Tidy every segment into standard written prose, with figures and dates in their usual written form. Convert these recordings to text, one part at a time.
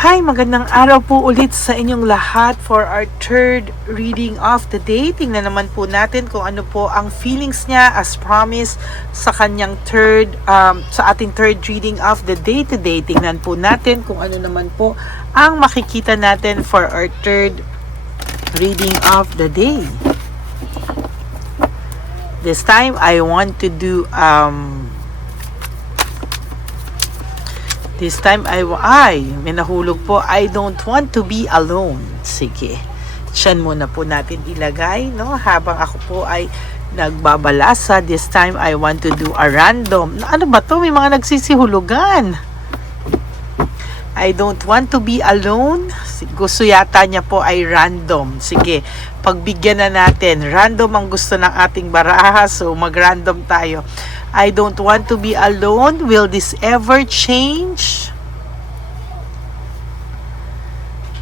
Hi, magandang araw po ulit sa inyong lahat for our third reading of the day. Tingnan naman po natin kung ano po ang feelings niya as promised sa kanyang sa ating third reading of the day today. Tingnan po natin kung ano naman po ang makikita natin for our third reading of the day. This time, I want to do This time may nahulog po. I don't want to be alone. Sige. Diyan muna po natin ilagay, no? Habang ako po ay nagbabalasa. This time, I want to do a random. Ano ba to? May mga nagsisihulugan. I don't want to be alone. Gusto yata niya po ay random. Sige. Pagbigyan na natin. Random ang gusto ng ating baraha. So, mag-random tayo. I don't want to be alone. Will this ever change?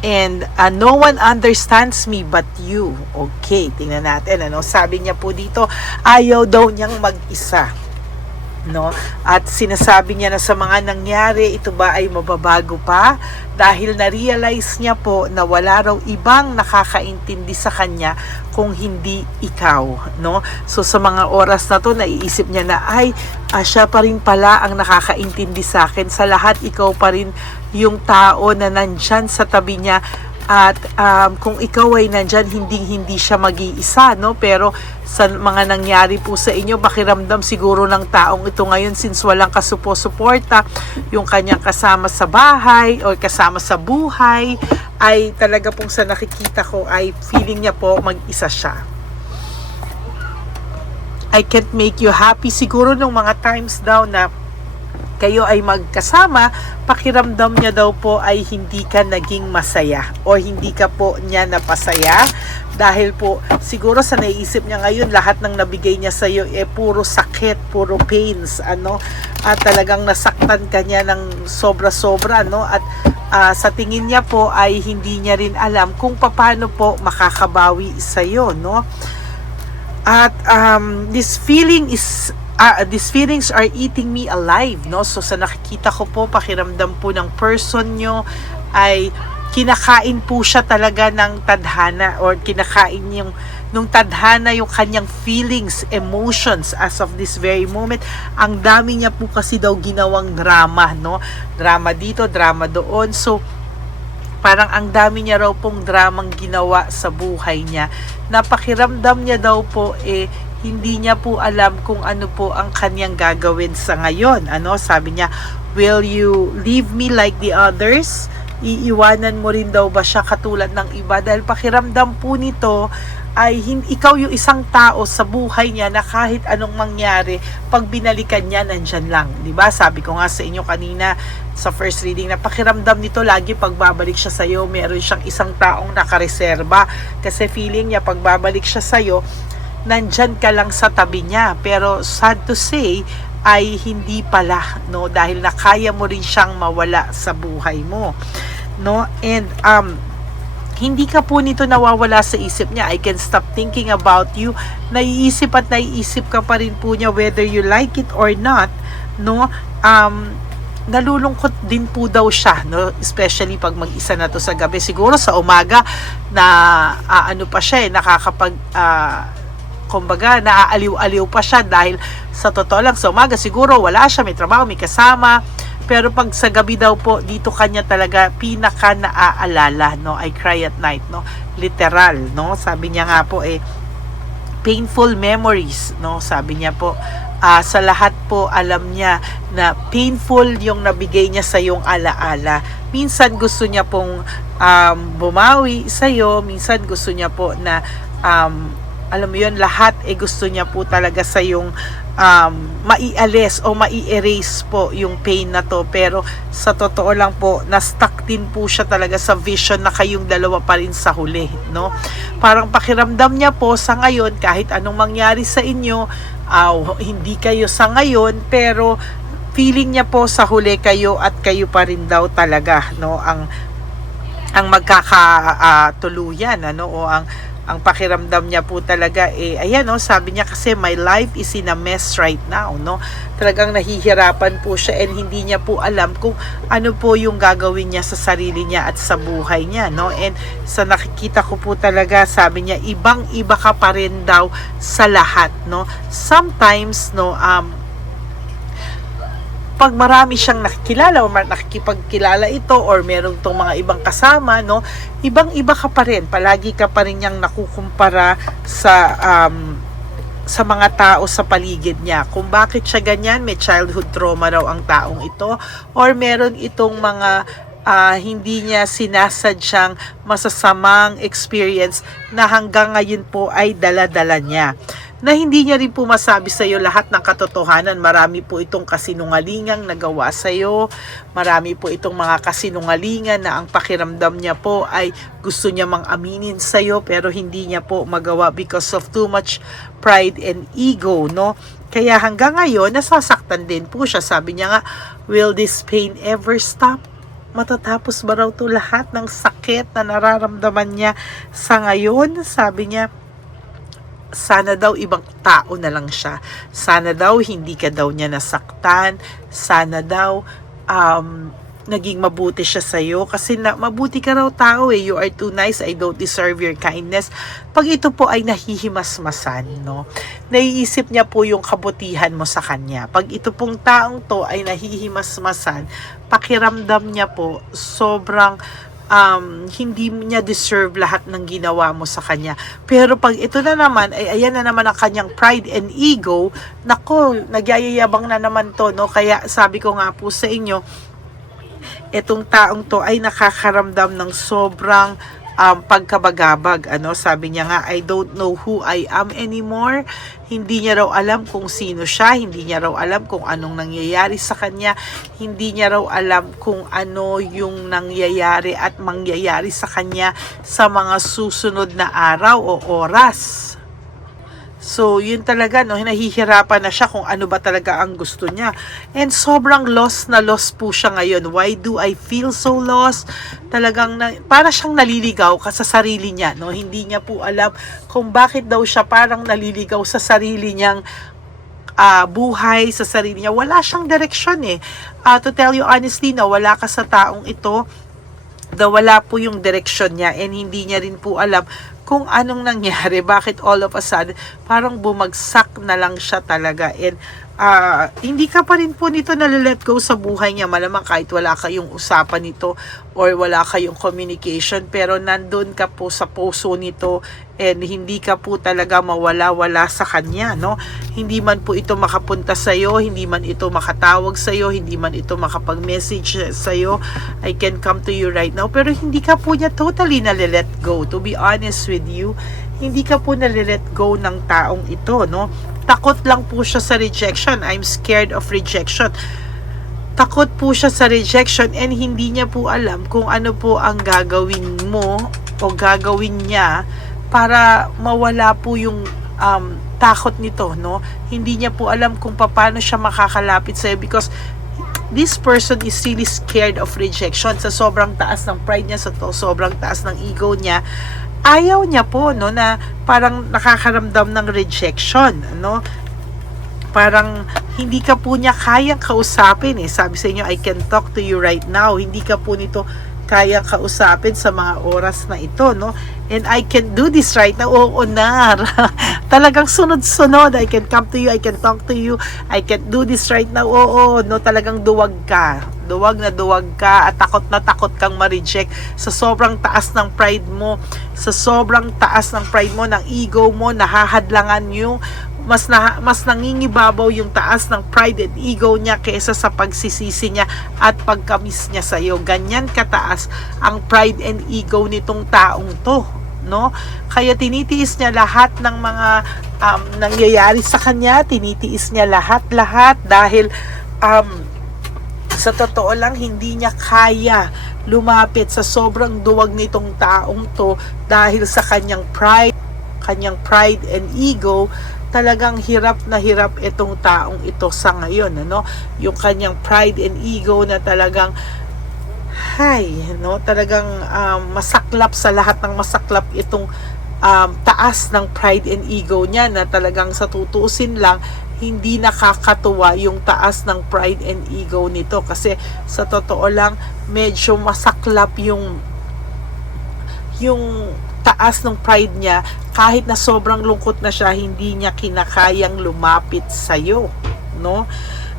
And no one understands me but you. Okay, tingnan natin. Ano? Sabi niya po dito, ayaw daw niyang mag-isa. No? At sinasabi niya na sa mga nangyari, ito ba ay mababago pa? Dahil na-realize niya po na wala raw ibang nakakaintindi sa kanya kung hindi ikaw, no? So sa mga oras na to, naiisip niya na siya pa rin pala ang nakakaintindi sa akin. Sa lahat, ikaw pa rin yung tao na nandyan sa tabi niya. At kung ikaw ay nandyan, hindi siya mag-iisa, no? Pero sa mga nangyari po sa inyo, pakiramdam siguro ng taong ito ngayon, since walang kasupo-suporta, yung kanyang kasama sa bahay o kasama sa buhay, ay talaga pong sa nakikita ko ay feeling niya po mag-isa siya. I can't make you happy. Siguro nung mga times daw na kayo ay magkasama, pakiramdam niya daw po ay hindi ka naging masaya o hindi ka po niya napasaya dahil po siguro sa naiisip niya ngayon lahat ng nabigay niya sa iyo puro sakit, puro pains, at talagang nasaktan ka niya ng sobra-sobra, at sa tingin niya po ay hindi niya rin alam kung paano po makakabawi sa iyo, no? At these feelings are eating me alive, no? So sa nakikita ko po, pakiramdam po ng person nyo ay kinakain po siya talaga ng tadhana or kinakain nung tadhana yung kanyang feelings, emotions as of this very moment. Ang dami niya po kasi daw ginawang drama, no? Drama dito, drama doon. So parang ang dami niya raw pong dramang ginawa sa buhay niya. Napakiramdam niya daw po hindi niya po alam kung ano po ang kanyang gagawin sa ngayon. Sabi niya, will you leave me like the others? Iiwanan mo rin daw ba siya katulad ng iba? Dahil pakiramdam po nito ay ikaw yung isang tao sa buhay niya na kahit anong mangyari, pag binalikan niya, nandyan lang. Diba? Sabi ko nga sa inyo kanina sa first reading na pakiramdam nito lagi pagbabalik siya sa'yo, meron siyang isang taong nakareserba. Kasi feeling niya pagbabalik siya sa'yo, nandyan ka lang sa tabi niya. Pero sad to say, ay hindi pala, no? Dahil nakaya mo rin siyang mawala sa buhay mo, no? And hindi ka po nito nawawala sa isip niya. I can stop thinking about you. Naiisip at naiisip ka pa rin po niya whether you like it or not, no? Nalulungkot din po daw siya, no? Especially pag mag-isa na to sa gabi. Siguro sa umaga na pa siya, kumbaga, naaaliw-aliw pa siya dahil sa totoo lang, sa umaga siguro wala siya, may trabaho, may kasama. Pero pag sa gabi daw po, dito kanya talaga pinaka naaalala, no? I cry at night, no? Literal, no? Sabi niya nga po, painful memories, no? Sabi niya po, sa lahat po alam niya na painful yung nabigay niya sa yung alaala. Minsan gusto niya pong bumawi sa iyo, minsan gusto niya po na alam mo yun, lahat gusto niya po talaga sa yung maialis o mai-erase po yung pain na to. Pero sa totoo lang po, na-stuck din po siya talaga sa vision na kayong dalawa pa rin sa huli, no? Parang pakiramdam niya po sa ngayon, kahit anong mangyari sa inyo, hindi kayo sa ngayon, pero feeling niya po sa huli kayo at kayo pa rin daw talaga, no? Ang magkakatuluyan, o ang Ang pakiramdam niya po talaga ayan no, sabi niya kasi my life is in a mess right now, no. Talagang nahihirapan po siya and hindi niya po alam kung ano po yung gagawin niya sa sarili niya at sa buhay niya, no. And sa nakikita ko po talaga, sabi niya ibang-iba ka pa rin daw sa lahat, no. Sometimes no, pag marami siyang nakikilala o nakikipagkilala ito or merong tong mga ibang kasama, no, ibang-iba ka pa rin. Palagi ka pa rin niyang nakukumpara sa mga tao sa paligid niya. Kung bakit siya ganyan, may childhood trauma raw ang taong ito or meron itong mga hindi niya sinasadyang masasamang experience na hanggang ngayon po ay dala-dala niya. Na hindi niya rin po masabi sa iyo lahat ng katotohanan. Marami po itong kasinungalingang nagawa sa iyo. Marami po itong mga kasinungalingan na ang pakiramdam niya po ay gusto niya mang aminin sa iyo pero hindi niya po magawa because of too much pride and ego, no? Kaya hanggang ngayon, nasasaktan din po siya. Sabi niya nga, will this pain ever stop? Matatapos ba raw to lahat ng sakit na nararamdaman niya sa ngayon? Sabi niya, sana daw ibang tao na lang siya. Sana daw hindi ka daw niya nasaktan. Sana daw naging mabuti siya sa'yo. Kasi mabuti ka raw tao eh. You are too nice. I don't deserve your kindness. Pag ito po ay nahihimasmasan, no? Naiisip niya po yung kabutihan mo sa kanya. Pag ito pong taong to ay nahihimasmasan, pakiramdam niya po sobrang hindi niya deserve lahat ng ginawa mo sa kanya. Pero pag ito na naman, ay ayan na naman ang kanyang pride and ego, nako, nagyayabang na naman to, no? Kaya sabi ko nga po sa inyo, itong taong to ay nakakaramdam ng sobrang pagkabagabag, ano, sabi niya nga, I don't know who I am anymore. Hindi niya raw alam kung sino siya, hindi niya raw alam kung anong nangyayari sa kanya, hindi niya raw alam kung ano yung nangyayari at mangyayari sa kanya sa mga susunod na araw o oras. So, yun talaga, no, nahihirapan na siya kung ano ba talaga ang gusto niya. And sobrang lost na lost po siya ngayon. Why do I feel so lost? Talagang, para siyang naliligaw ka sa sarili niya, no? Hindi niya po alam kung bakit daw siya parang naliligaw sa sarili niyang buhay, sa sarili niya. Wala siyang direksyon eh. To tell you honestly, na wala ka sa taong ito, wala po yung direksyon niya and hindi niya rin po alam kung anong nangyari, bakit all of a sudden parang bumagsak na lang siya talaga and hindi ka pa rin po nito nalilet go sa buhay niya, malamang kahit wala kayong usapan nito or wala kayong communication, pero nandun ka po sa puso nito and hindi ka po talaga mawala-wala sa kanya, no? Hindi man po ito makapunta sa iyo, hindi man ito makatawag sa iyo, hindi man ito makapag-message sa iyo, I can come to you right now, pero hindi ka po niya totally nalilet go. To be honest with you, hindi ka po nalilet go ng taong ito, no? Takot lang po siya sa rejection. I'm scared of rejection. Takot po siya sa rejection and hindi niya po alam kung ano po ang gagawin mo o gagawin niya para mawala po yung takot nito, no? Hindi niya po alam kung paano siya makakalapit sa'yo because this person is really scared of rejection. Sa sobrang taas ng pride niya, sa sobrang taas ng ego niya, ayaw niya po, no, na parang nakakaramdam ng rejection, no? Parang hindi ka po niya kayang kausapin eh. Sabi sa inyo, I can talk to you right now. Hindi ka po nito kayang kausapin sa mga oras na ito, no? And I can do this right now. Oo, nar. Talagang sunod-sunod. I can come to you, I can talk to you, I can do this right now. Oo, no, talagang duwag ka. Duwag ka at takot na takot kang ma-reject sa sobrang taas ng pride mo, sa sobrang taas ng pride mo, ng ego mo, nahahadlangan yung mas nangingibabaw yung taas ng pride and ego niya kaysa sa pagsisisi niya at pagkamis niya sa iyo. Ganyan kataas ang pride and ego nitong taong to, no? Kaya tinitiis niya lahat ng mga nangyayari sa kanya, tinitiis niya lahat dahil sa totoo lang hindi niya kaya lumapit sa sobrang duwag nitong taong to dahil sa kanyang pride and ego. Talagang hirap na hirap itong taong ito sa ngayon, ano? Yung kanyang pride and ego na talagang talagang masaklap sa lahat ng masaklap itong taas ng pride and ego niya na talagang sa tutuusin lang, hindi nakakatuwa yung taas ng pride and ego nito kasi sa totoo lang medyo masaklap yung taas ng pride niya. Kahit na sobrang lungkot na siya, hindi niya kinakayang lumapit sa'yo, no?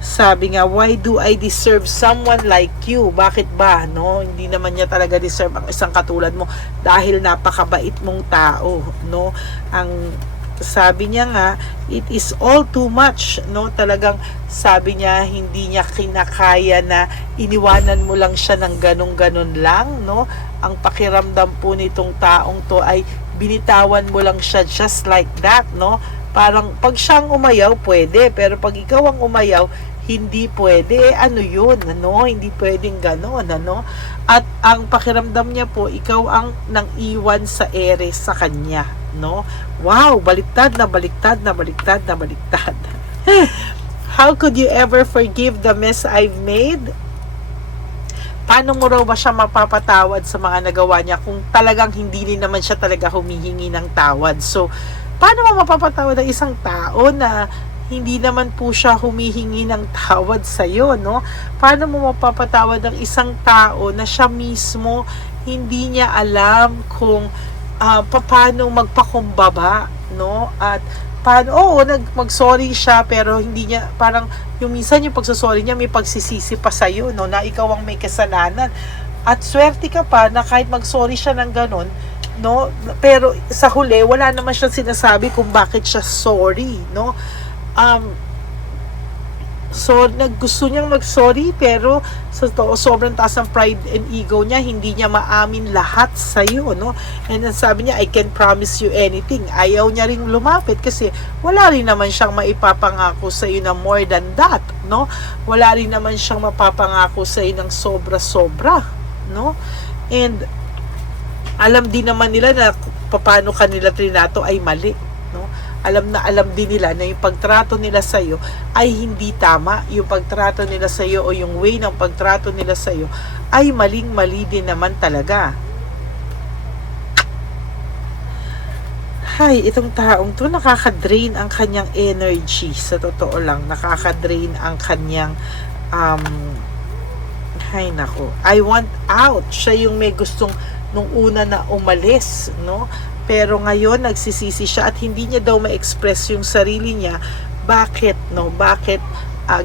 Sabi nga, why do I deserve someone like you? Bakit ba, no? Hindi naman niya talaga deserve ang isang katulad mo dahil napakabait mong tao, no? Ang sabi niya nga, it is all too much, no? Talagang sabi niya, hindi niya kinakaya na iniwanan mo lang siya ng ganun-ganun lang, no? Ang pakiramdam po nitong taong to ay binitawan mo lang siya just like that, no? Parang pag siyang umayaw, pwede. Pero pag ikaw ang umayaw, hindi pwede. Ano yun, ano? Hindi pwedeng ganon, ano? At ang pakiramdam niya po, ikaw ang nang iwan sa ere sa kanya, no? Wow, baliktad na baliktad na baliktad na baliktad. How could you ever forgive the mess I've made? Paano mo raw ba siya mapapatawad sa mga nagawa niya kung talagang hindi rin naman siya talaga humihingi ng tawad? So, paano mo mapapatawad ang isang tao na hindi naman po siya humihingi ng tawad sa iyo, no? Paano mo mapapatawad ang isang tao na siya mismo hindi niya alam kung paano magpakumbaba, no? At paano, mag-sorry siya pero hindi niya, parang yung minsan yung pagsasorry niya may pagsisisi pa sa iyo, no? Na ikaw ang may kasalanan. At swerte ka pa na kahit mag-sorry siya ng ganon, no? Pero sa huli, wala naman siya sinasabi kung bakit siya sorry, no? So gusto niyang mag-sorry pero sobrang taas ng pride and ego niya, hindi niya maamin lahat sa iyo, no? And then sabi niya, I can promise you anything. Ayaw niya ring lumapit kasi wala rin naman siyang maipapangako sa iyo na more than that, no? Wala rin naman siyang mapapangako sa iyo ng sobra-sobra, no? And alam din naman nila na paano kanila trinato ay mali, no? Alam din nila na yung pagtrato nila sa iyo ay hindi tama. Yung pagtrato nila sa iyo o yung way ng pagtrato nila sa iyo ay maling-mali din naman talaga. Hay, itong taong to nakaka-drain ang kanyang energy. Sa totoo lang, nakaka-drain ang kanyang hay nako. I want out. Siya yung may gustong nung una na umalis, no? Pero ngayon nagsisisi siya at hindi niya daw ma-express yung sarili niya. Bakit, no? Bakit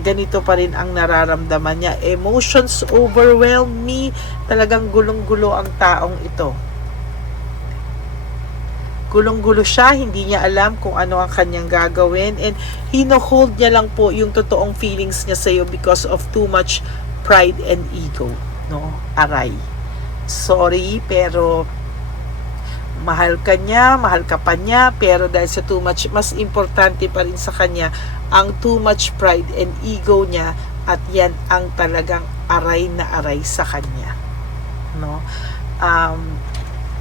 ganito pa rin ang nararamdaman niya? Emotions overwhelm me. Talagang gulong-gulo ang taong ito. Gulong-gulo siya, hindi niya alam kung ano ang kanyang gagawin, and hino-hold niya lang po yung totoong feelings niya sa iyo because of too much pride and ego, no? Aray. Sorry, pero mahal ka niya, mahal ka pa niya, pero dahil sa too much, mas importante pa rin sa kanya ang too much pride and ego niya, at yan ang talagang aray na aray sa kanya, no?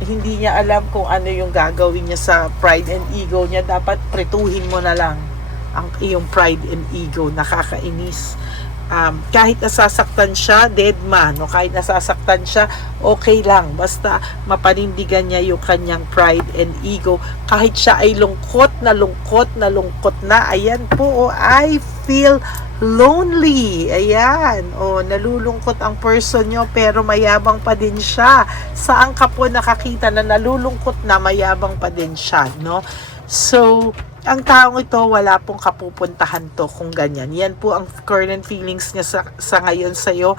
Hindi niya alam kung ano yung gagawin niya sa pride and ego niya. Dapat pretuhin mo na lang ang iyong pride and ego. Nakakainis. Kahit nasasaktan siya, dead man, no? Kahit nasasaktan siya, okay lang, basta mapanindigan niya yung kanyang pride and ego. Kahit siya ay lungkot na, ayan po, I feel lonely, ayan, nalulungkot ang person nyo pero mayabang pa din siya. Saan ka po nakakita na nalulungkot na mayabang pa din siya, no? So ang taong ito, wala pong kapupuntahan to kung ganyan. Yan po ang current feelings niya sa ngayon sa'yo.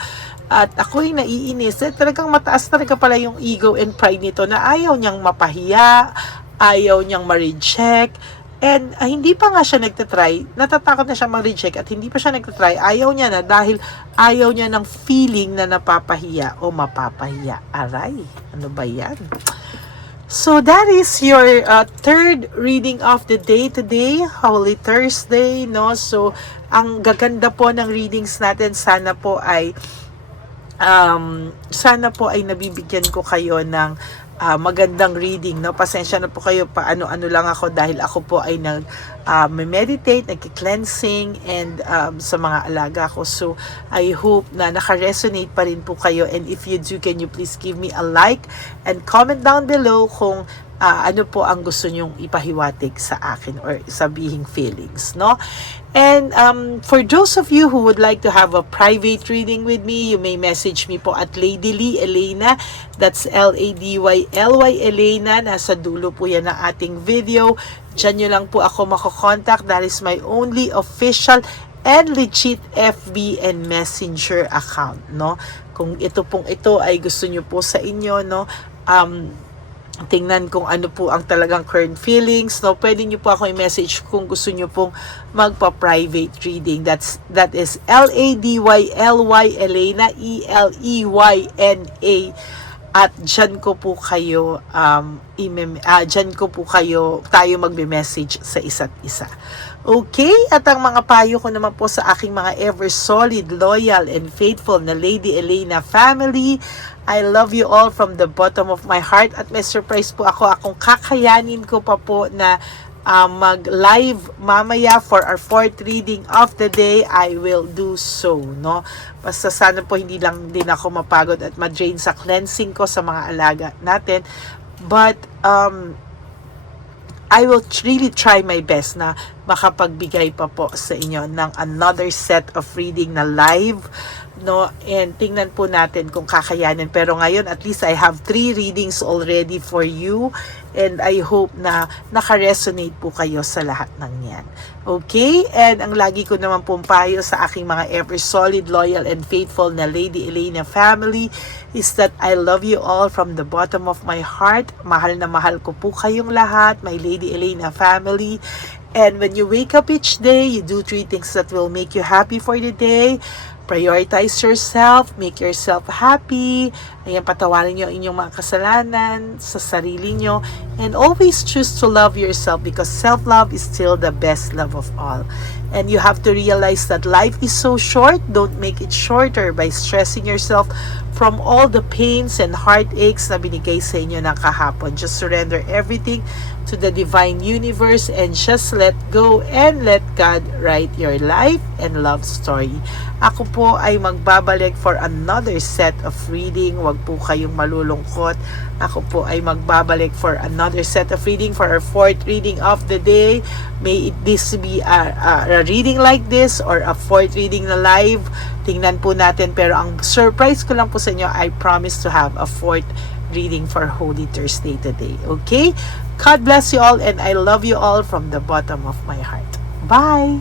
At ako'y naiinis. Talagang mataas talaga pala yung ego and pride nito na ayaw niyang mapahiya, ayaw niyang ma-reject. And hindi pa nga siya nagtatry, natatakot na siya ma-reject at hindi pa siya nagtatry. Ayaw niya na dahil ayaw niya ng feeling na napapahiya o mapapahiya. Aray, ano ba yan? So that is your third reading of the day today, Holy Thursday, no? So ang gaganda po ng readings natin, sana po ay nabibigyan ko kayo ng magandang reading, no? Pasensya na po kayo, ano-ano lang ako dahil ako po ay meditate, nagki-cleansing and sa mga alaga ko. So I hope na naka-resonate pa rin po kayo, and if you do, can you please give me a like and comment down below kung ano po ang gusto nyong ipahiwatig sa akin or sabihin feelings, no? And for those of you who would like to have a private reading with me, you may message me po at Lady Lee Elena. That's Ladyly Elena. Nasa dulo po yan ng ating video. Diyan nyo lang po ako makokontak. That is my only official and legit FB and Messenger account, no? Kung ito ay gusto nyo po sa inyo, no? Tingnan kung ano po ang talagang current feelings, no? Pwede nyo po ako i-message kung gusto nyo pong magpa-private reading. That is Ladyly Elena, Eleyna, at dyan ko po kayo tayo magbe-message sa isa't isa. Okay, at ang mga payo ko naman po sa aking mga ever solid, loyal, and faithful na Lady Elena family, I love you all from the bottom of my heart. At may surprise po akong kakayanin ko pa po na mag-live mamaya for our 4th reading of the day. I will do so, no? Basta sana po hindi lang din ako mapagod at ma-drain sa cleansing ko sa mga alaga natin. But, I will really try my best na makapagbigay pa po sa inyo ng another set of reading na live, no? And tingnan po natin kung kakayanin. Pero ngayon, at least I have 3 readings already for you. And I hope na naka-resonate po kayo sa lahat ng yan. Okay? And ang lagi ko naman pong payo sa aking mga ever solid, loyal, and faithful na Lady Elena family is that I love you all from the bottom of my heart. Mahal na mahal ko po kayong lahat, my Lady Elena family. And when you wake up each day, you do 3 things that will make you happy for the day. Prioritize yourself, make yourself happy. Ayan, patawarin nyo ang inyong mga kasalanan sa sarili nyo. And always choose to love yourself because self-love is still the best love of all. And you have to realize that life is so short. Don't make it shorter by stressing yourself from all the pains and heartaches na binigay sa inyo ng kahapon. Just surrender everything to the divine universe and just let go and let God write your life and love story. Ako po ay magbabalik for another set of reading. Huwag po kayong malulungkot. Ako po ay magbabalik for another set of reading for our 4th reading of the day. May this be a reading like this or a 4th reading na live. Tingnan po natin. Pero ang surprise ko lang po sa inyo, I promise to have a 4th reading for Holy Thursday today. Okay? God bless you all and I love you all from the bottom of my heart. Bye!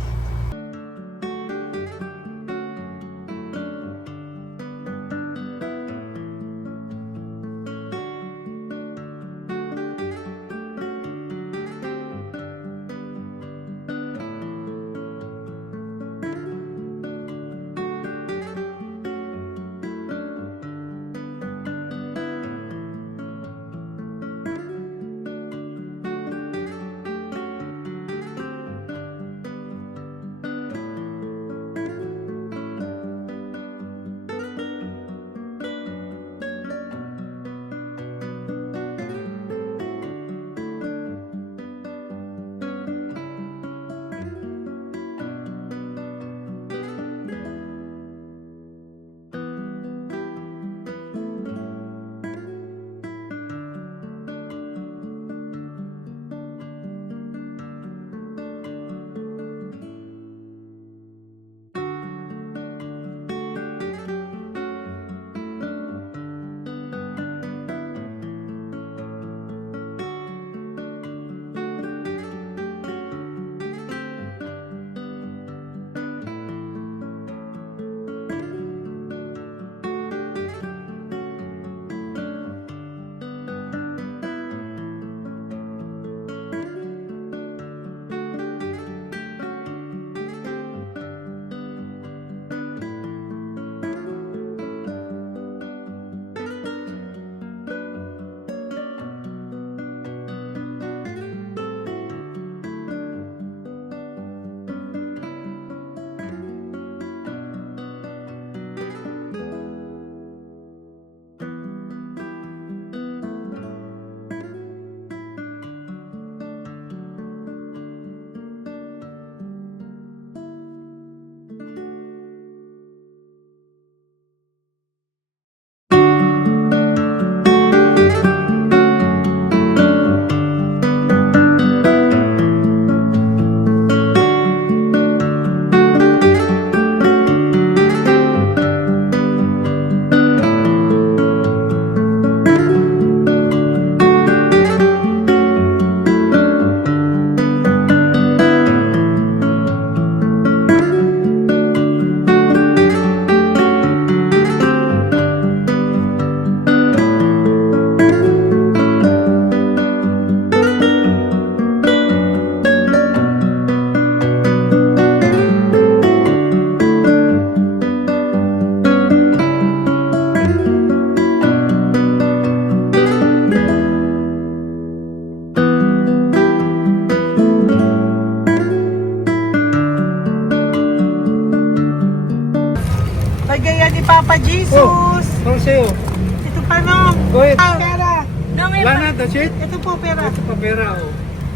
tanong. Go ahead. Pera. Wala na, that's it? Ito po, pera. Ito pa pera, oh.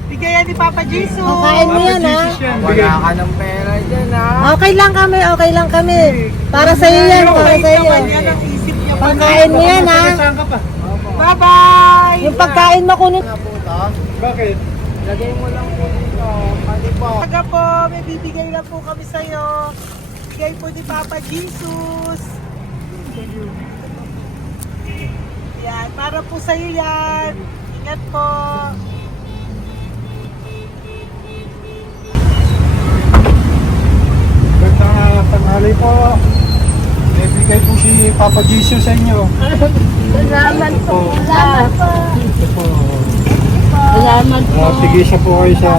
Bigayan ni Papa Jesus. Kain mo yan, ha? Jesus yan. Wala ka ng pera dyan, ha? Okay lang kami, okay lang kami. Para sa iyo yan, para sa iyo. Naman yan ang isip niya. Pagkain mo yan, ha? Saan ka pa? Bye-bye! Yung pagkain mo kunin. Nga po ito. Bakit? Lagay mo lang po dito. Pati po. Taga po, may bibigay lang po kami sa'yo. Bigay po ni Papa Jesus. Yan, para po sa'yo yan. Ingat po. Gandang tanghali po. May bigay po si Papa Jesus sa inyo. Salamat po. Salamat po. Ito po. Salamat po. Tigisa po kayo sa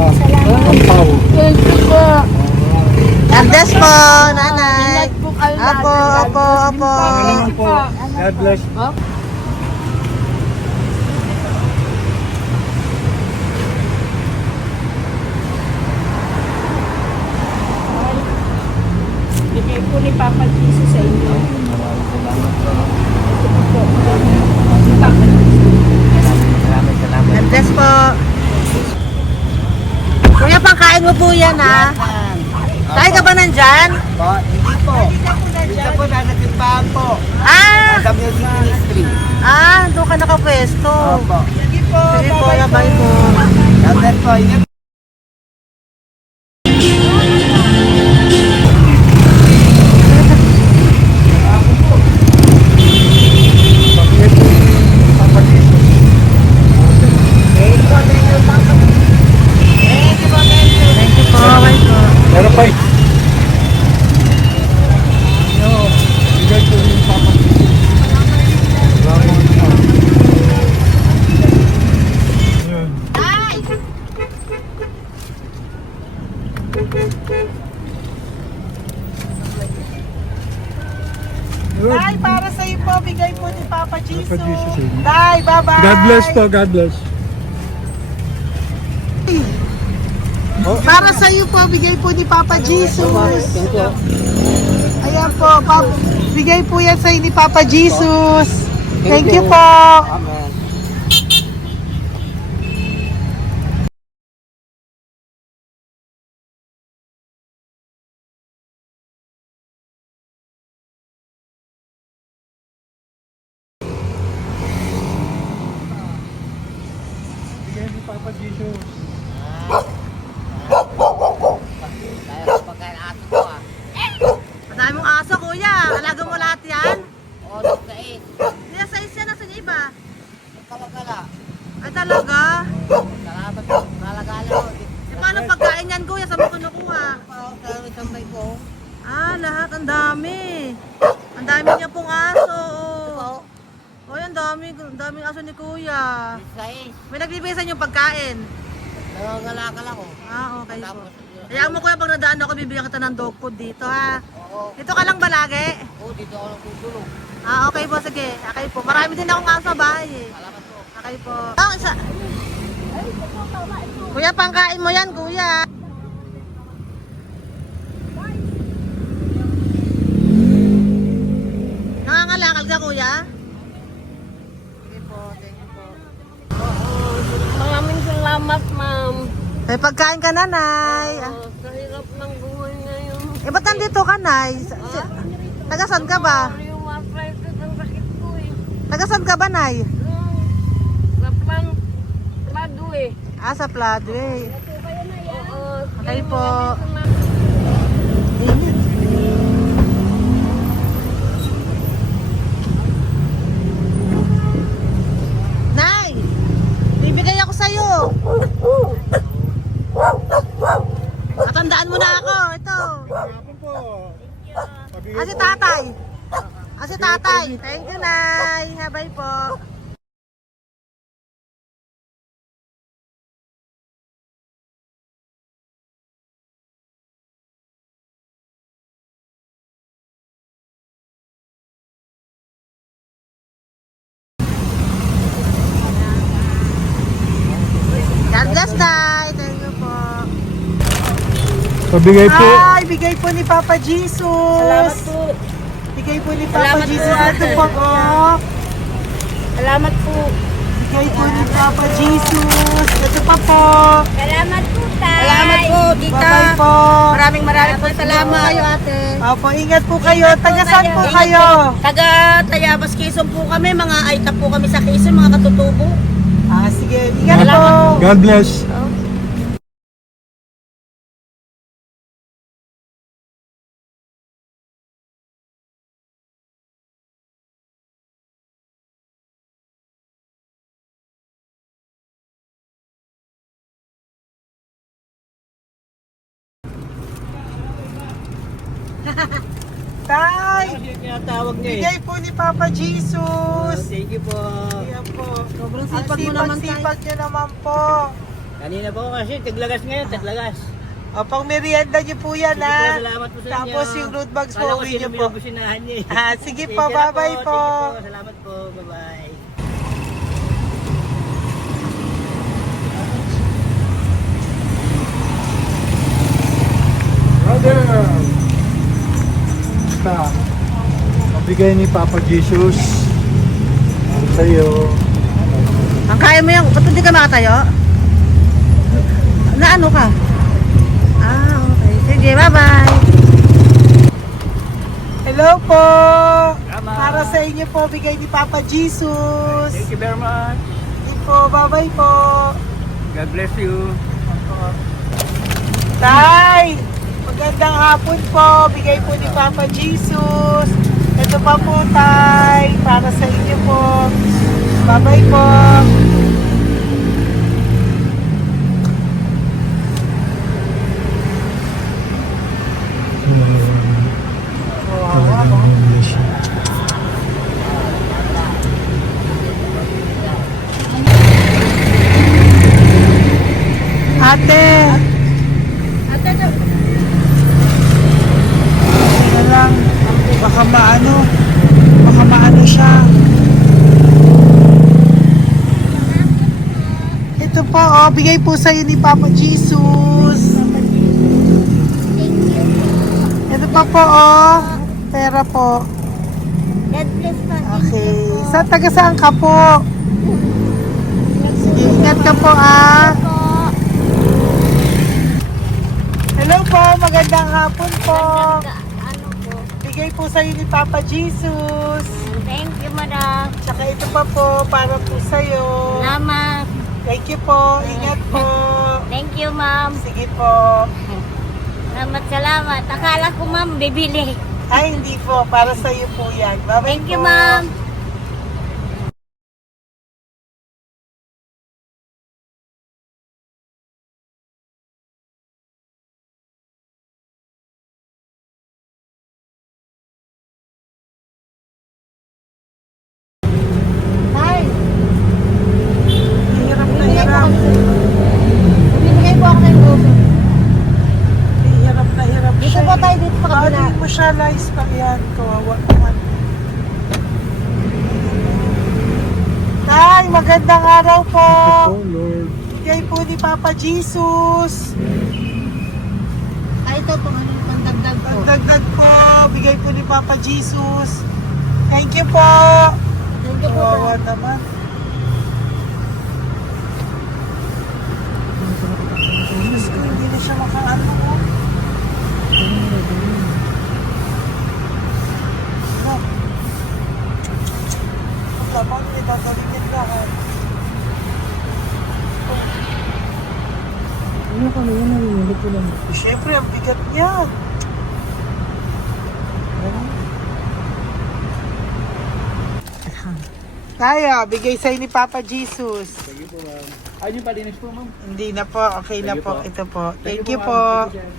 Ampaw. Thank you po. God bless po, nanay. Apo, apo, apo. Ano naman po. God bless. Bigay po ni Papa Jesus sa inyo. Salamat. God bless po. Kuya, pangkain mo po yan, ha? Kain ka ba nandyan? Po, hindi po. Dito po, nanatimbahan po. Ah! Sa Music Ministry. Doon ka nakapwesto. Opo. Sige po, Sige po, labay po. God bless po. Ingat. Papa Jesus. Thank you po, bye po. Meron pa eh. Yo, bigay po yung Papa Jesus. Salamat po. Yun. Yun. Tay, para sa'yo po, bigay po ni Papa Jesus. Papa Jesus, eh. Tay, bye-bye. God bless po, God bless. Para sa iyo po, bigay po ni Papa Jesus. Ayan po, bigay po yan sa ni Papa Jesus. Thank you po. Amen. Bigay ni Papa Jesus. Kaya pagkain ato po, ha? Madami mong aso, kuya. Alaga mo lahat yan. O, nagkait. Hindi, sa isya na sa iba. Kalagala. Ay, talaga? Salamat po. Kalagala po. E, paano pagkain yan, kuya? Saan mo kinukuha? Salamat tambay ko. Lahat. Ang dami. Ang dami niya pong aso. Ito, Oy, ang daming aso ni kuya. Sais. May nagbibigay sa inyong pagkain. Nangangalakal ako. Okay po. Tapos, Hayaan mo kuya, pag nadaan ako, bibigyan kita ng dog food dito, ha? oo. Dito ka lang ba lagi? Oo, dito ako nagtutulog. Okay po, sige. Okay po. Marami din akong aso sa bahay, eh. Salamat po. Okay po. Isa. Kuya, pangkain mo yan, kuya. Nangangalakal ka, kuya? Sige po, thank you po. Maraming salamat, ma'am. May pagkain ka, nanay. Sa hirap ng buhay ngayon. Ba't nandito ka, nay? Tagasan ka ba? Yung arthritis ang sakit ko eh. Tagasan ka ba, nay? Sa plado eh. Sa Pladway. Oo. Okay po. Nay! Bibigay ako sa'yo. Natandaan mo na ako. Ito. Ako po. Si tatay. Si tatay. Thank you, Nay. Habay po. God bless, Tay. Thank you po. Pabigay po. Ay, bigay po ni Papa Jesus. Salamat po. Bigay po ni Papa Salamat Jesus. po. Ito po, oh. Salamat po. Bigay po ni Papa Jesus. Ito pa po. Salamat po, tay. Salamat po, tita. Bye-bye po. Maraming po salamat. Kayo, ate. Opo, ingat po kayo. Taga saan po kayo? Taga Tayabas, Quezon po kami. Mga aita po kami sa Quezon, mga katutubo. Sige, ingat po. God bless. Tay, Tinatawag niya bigay po ni Papa Jesus. Thank you po. Ayan po. Sobrang Ang sipag mo naman, tay. sipag niyo naman po. Kanina po kasi, taglagas ngayon, taglagas. O, pang merienda niyo po yan, Sige po, ha? salamat po sa inyo. Tapos yung root bags po, Kala ko uwi niyo sino po. binubusinahan niya eh. Sige Thank po, you na bye-bye po. Thank you po, salamat po, bye-bye. Brother! Basta, mabigay ni Papa Jesus. Ang sa'yo. Ang kaya mo yan, ba't hindi ka makatayo? Na ano ka? Okay. Sige, bye-bye. Hello po. Tama. Para sa inyo po, bigay ni Papa Jesus. Thank you very much. Sige po, bye-bye po. God bless you. Tay, magandang hapon po. Bigay po ni Papa Jesus. Ito pa po, Tay. Para sa inyo po. Bye-bye po. Ate. Ano lang, baka maano siya. Ito po, bigay po sa'yo ni Papa Jesus. Ito pa po, pera po. God bless po. Okay, taga saan ka po? Sige, ingat ka po, Hello po, magandang hapon po. Ano po? Bigay po sa'yo ni Papa Jesus. Thank you, madam. Tsaka ito pa po, para po sa'yo. Salamat. Thank you po, ingat po. Thank you, ma'am. Sige po. Salamat. Akala ko, ma'am, bibili. Ay, hindi po, para sa'yo po yan. Bye-bye Thank you, po. ma'am. Tay, Hirap na hirap. bibigay po ako ng gusto. Hirap na hirap Dito siya. po tayo, dito sa kabila. Hindi mo siya lies pa yan. Kawawa naman. Tay, magandang araw po. Oh, Lord. Bigay po ni Papa Jesus. Ito po, ano yung pandagdag po. Dagdag po. Bigay po ni Papa Jesus. Thank you po. Thank you po, Kawawa tay. naman. Diyos ko, hindi na siya makaano ko. Ano? Tapos, may tataligin lahat. Ano kami yun, narinig ko lang. Siyempre, ang bigat niyan. Kaya, bigay sa'yo ni Papa Jesus. Thank you po, ma'am. Ay, yung palinis po, ma'am. Hindi na po, okay na Thank you po. po. Ito po. Thank you po. ma'am. Thank you, sir.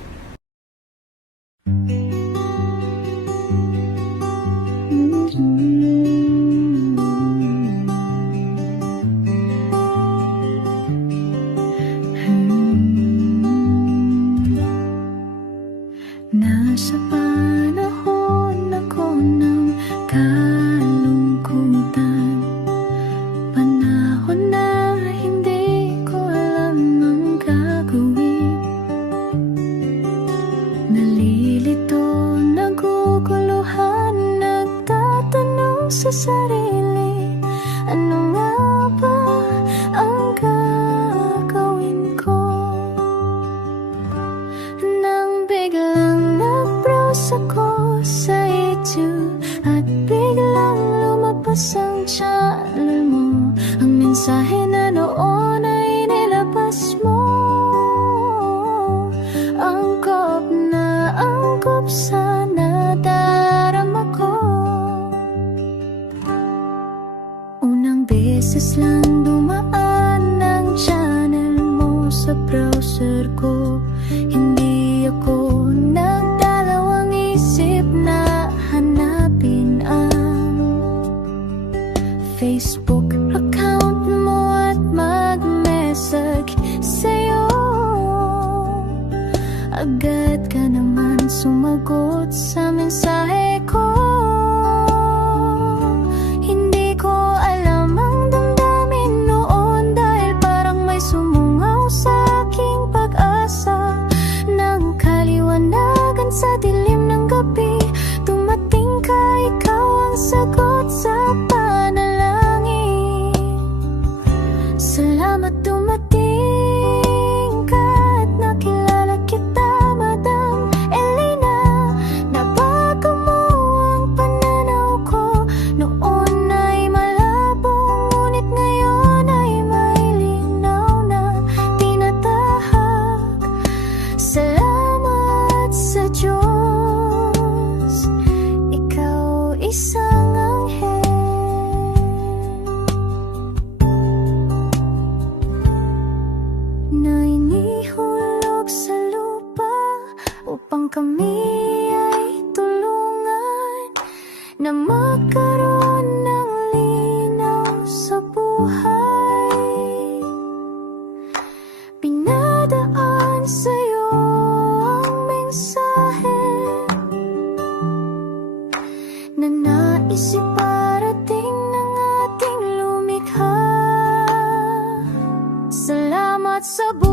Nasa panahon ako ng kalungkutan, panahon na hindi ko alam ang gagawin. Nalilito beses lang dumaan ang channel mo sa browser ko. Hindi ako nagdalawang isip na hanapin ang Facebook account mo at mag-message sa'yo. Agad ka naman sumagot sa mensahe ko. Hindi ko alam ang damdamin noon dahil parang may sumungaw sa aking pag-asa. Nang kaliwanagan sa dilim ng gabi, dumating ka, ikaw ang sagot sa panalangin. Salamat dumating ka at nakilala kita, Madam Elena. Nabago mo ang pananaw ko. Noon ay malabo, ngunit ngayon ay may linaw na tinatahak. Salamat sa Diyos, ikaw isang anghel. Na inihulog sa lupa upang kami ay tulungan na magkaroon ng linaw sa buhay. Pinadaan sa'yo ang mensahe na nais iparating ng ating lumikha. Salamat sa buhay.